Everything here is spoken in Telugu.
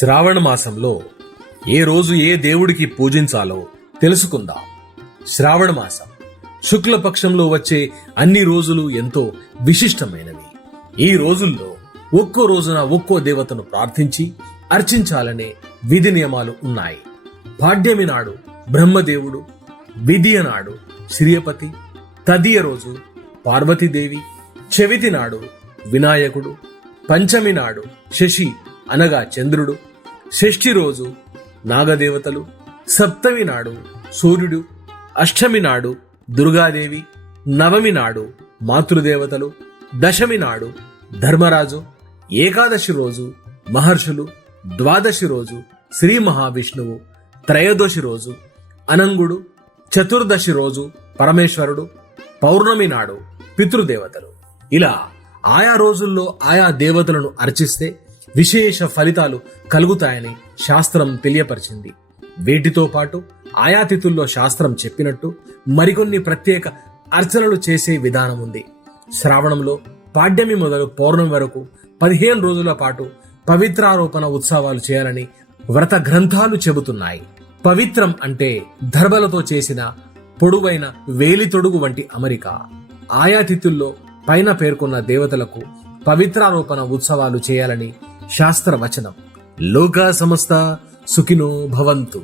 శ్రావణ మాసంలో ఏ రోజు ఏ దేవుడికి పూజించాలో తెలుసుకుందాం. శ్రావణ మాసం శుక్లపక్షంలో వచ్చే అన్ని రోజులు ఎంతో విశిష్టమైనవి. ఈ రోజుల్లో ఒక్కో రోజున ఒక్కో దేవతను ప్రార్థించి అర్చించాలనే విధి నియమాలు ఉన్నాయి. పాడ్యమి నాడు బ్రహ్మదేవుడు విధియ నాడు శ్రీయపతి తదియ రోజు పార్వతీదేవి చెవితి నాడు వినాయకుడు పంచమి నాడు శశి అనగా చంద్రుడు షష్ఠి రోజు నాగదేవతలు సప్తమి నాడు సూర్యుడు అష్టమి నాడు దుర్గాదేవి నవమి నాడు మాతృదేవతలు దశమి నాడు ధర్మరాజు ఏకాదశి రోజు మహర్షులు ద్వాదశి రోజు శ్రీ మహావిష్ణువు త్రయోదశి రోజు అనంగుడు చతుర్దశి రోజు పరమేశ్వరుడు పౌర్ణమి నాడు పితృదేవతలు. ఇలా ఆయా రోజుల్లో ఆయా దేవతలను అర్చిస్తే విశేష ఫలితాలు కలుగుతాయని శాస్త్రం తెలియపరిచింది. వీటితో పాటు ఆయాతిథుల్లో శాస్త్రం చెప్పినట్టు మరికొన్ని ప్రత్యేక అర్చనలు చేసే విధానం ఉంది. శ్రావణంలో పాడ్యమి మొదలు పౌర్ణమి వరకు పదిహేను రోజుల పాటు పవిత్రారోపణ ఉత్సవాలు చేయాలని వ్రత గ్రంథాలు చెబుతున్నాయి. పవిత్రం అంటే ధర్బలతో చేసిన పొడువైన వేలి తొడుగు వంటి అమరిక. ఆయాతిథుల్లో పైన పేర్కొన్న దేవతలకు పవిత్రారోపణ ఉత్సవాలు చేయాలని శాస్త్రవచనం. లోకా సమస్త సుఖినో భవంతు.